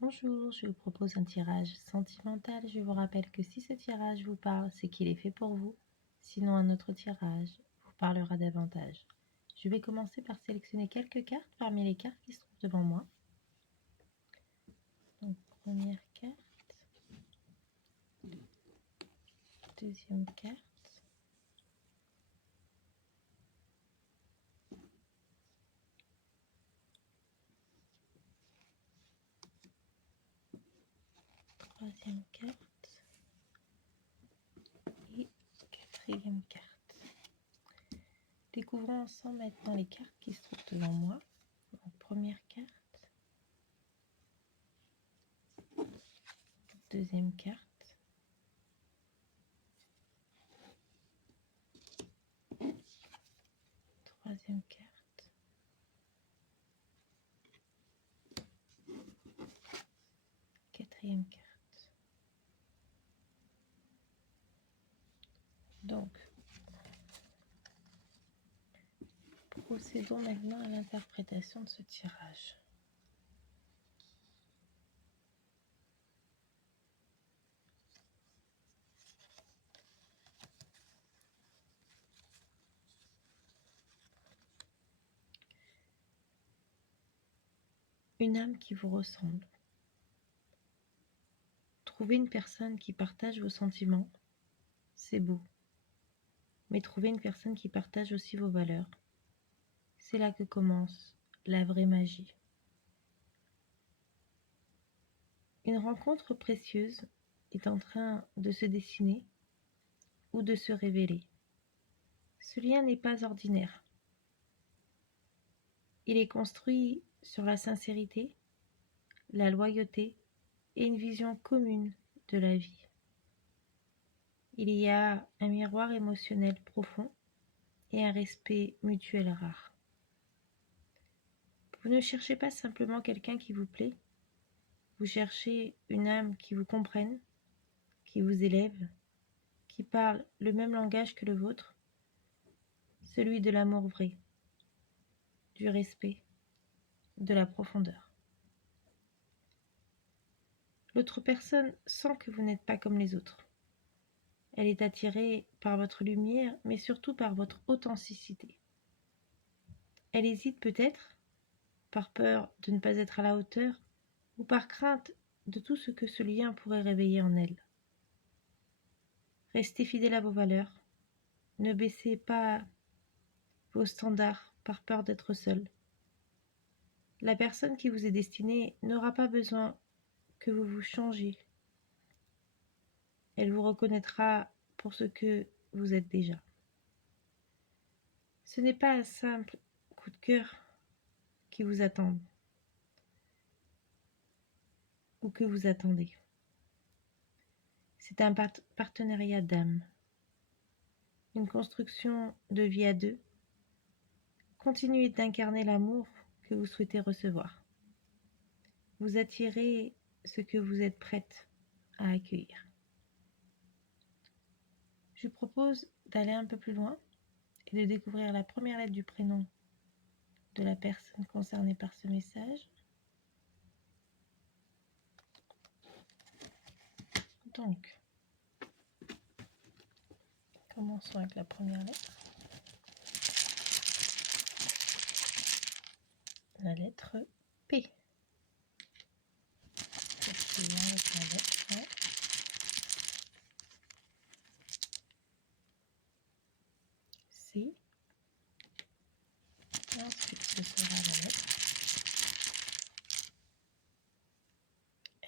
Bonjour, je vous propose un tirage sentimental. Je vous rappelle que si ce tirage vous parle, c'est qu'il est fait pour vous. Sinon, un autre tirage vous parlera davantage. Je vais commencer par sélectionner quelques cartes parmi les cartes qui se trouvent devant moi. Donc, première carte, deuxième carte, troisième carte et quatrième carte. Découvrons ensemble maintenant les cartes qui se trouvent devant moi. Donc, première carte, deuxième carte, troisième carte, quatrième carte. Donc, procédons maintenant à l'interprétation de ce tirage. Une âme qui vous ressemble. Trouver une personne qui partage vos sentiments, c'est beau. Mais trouver une personne qui partage aussi vos valeurs, c'est là que commence la vraie magie. Une rencontre précieuse est en train de se dessiner ou de se révéler. Ce lien n'est pas ordinaire. Il est construit sur la sincérité, la loyauté et une vision commune de la vie. Il y a un miroir émotionnel profond et un respect mutuel rare. Vous ne cherchez pas simplement quelqu'un qui vous plaît, vous cherchez une âme qui vous comprenne, qui vous élève, qui parle le même langage que le vôtre, celui de l'amour vrai, du respect, de la profondeur. L'autre personne sent que vous n'êtes pas comme les autres. Elle est attirée par votre lumière, mais surtout par votre authenticité. Elle hésite peut-être, par peur de ne pas être à la hauteur, ou par crainte de tout ce que ce lien pourrait réveiller en elle. Restez fidèle à vos valeurs. Ne baissez pas vos standards par peur d'être seul. La personne qui vous est destinée n'aura pas besoin que vous vous changiez. Elle vous reconnaîtra pour ce que vous êtes déjà. Ce n'est pas un simple coup de cœur qui vous attend ou que vous attendez. C'est un partenariat d'âme, une construction de vie à deux. Continuez d'incarner l'amour que vous souhaitez recevoir. Vous attirez ce que vous êtes prête à accueillir. Je propose d'aller un peu plus loin et de découvrir la première lettre du prénom de la personne concernée par ce message. Donc, commençons avec la première lettre. La lettre P. Poursuivons avec la lettre C. Et ensuite, ce sera la lettre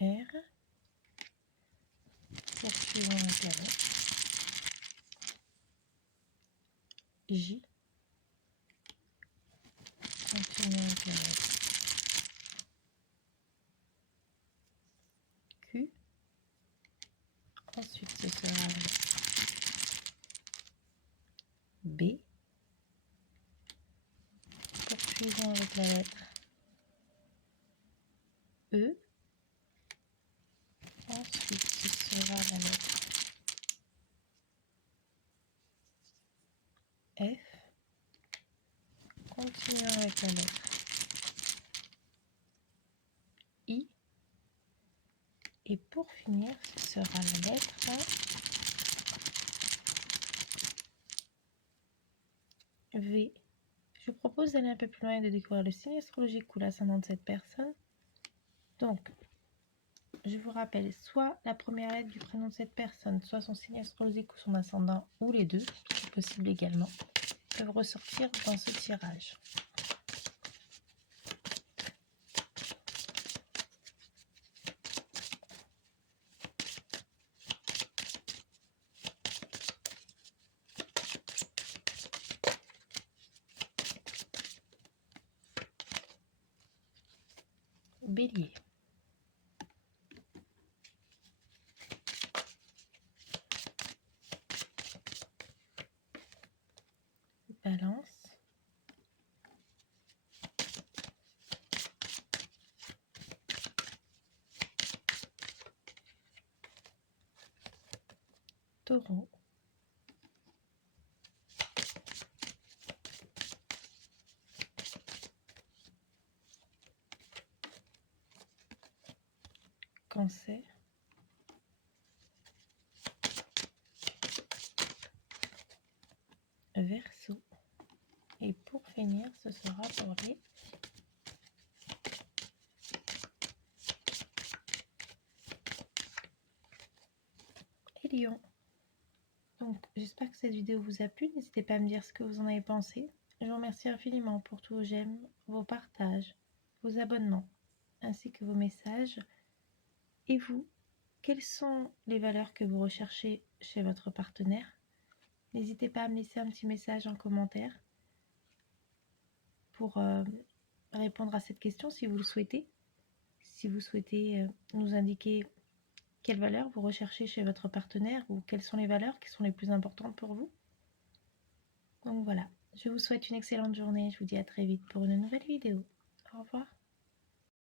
R. Poursuivons avec la lettre J. Continuons avec la lettre Q. Ensuite, ce sera la lettre B. Poursuivons avec la lettre E. Ensuite, ce sera la lettre F. Continuons avec la lettre I. Et pour finir, ce sera la lettre V. Je vous propose d'aller un peu plus loin et de découvrir le signe astrologique ou l'ascendant de cette personne. Donc, je vous rappelle soit la première lettre du prénom de cette personne, soit son signe astrologique ou son ascendant, ou les deux, c'est possible également, peuvent ressortir dans ce tirage. Bélier. Balance. Taureau. Cancer. Verseau. Et pour finir, ce sera pour les lions. Donc, j'espère que cette vidéo vous a plu. N'hésitez pas à me dire ce que vous en avez pensé. Je vous remercie infiniment pour tous vos j'aime, vos partages, vos abonnements, ainsi que vos messages. Et vous, quelles sont les valeurs que vous recherchez chez votre partenaire? N'hésitez pas à me laisser un petit message en commentaire pour répondre à cette question si vous le souhaitez. Si vous souhaitez nous indiquer quelles valeurs vous recherchez chez votre partenaire ou quelles sont les valeurs qui sont les plus importantes pour vous. Donc voilà, je vous souhaite une excellente journée. Je vous dis à très vite pour une nouvelle vidéo. Au revoir.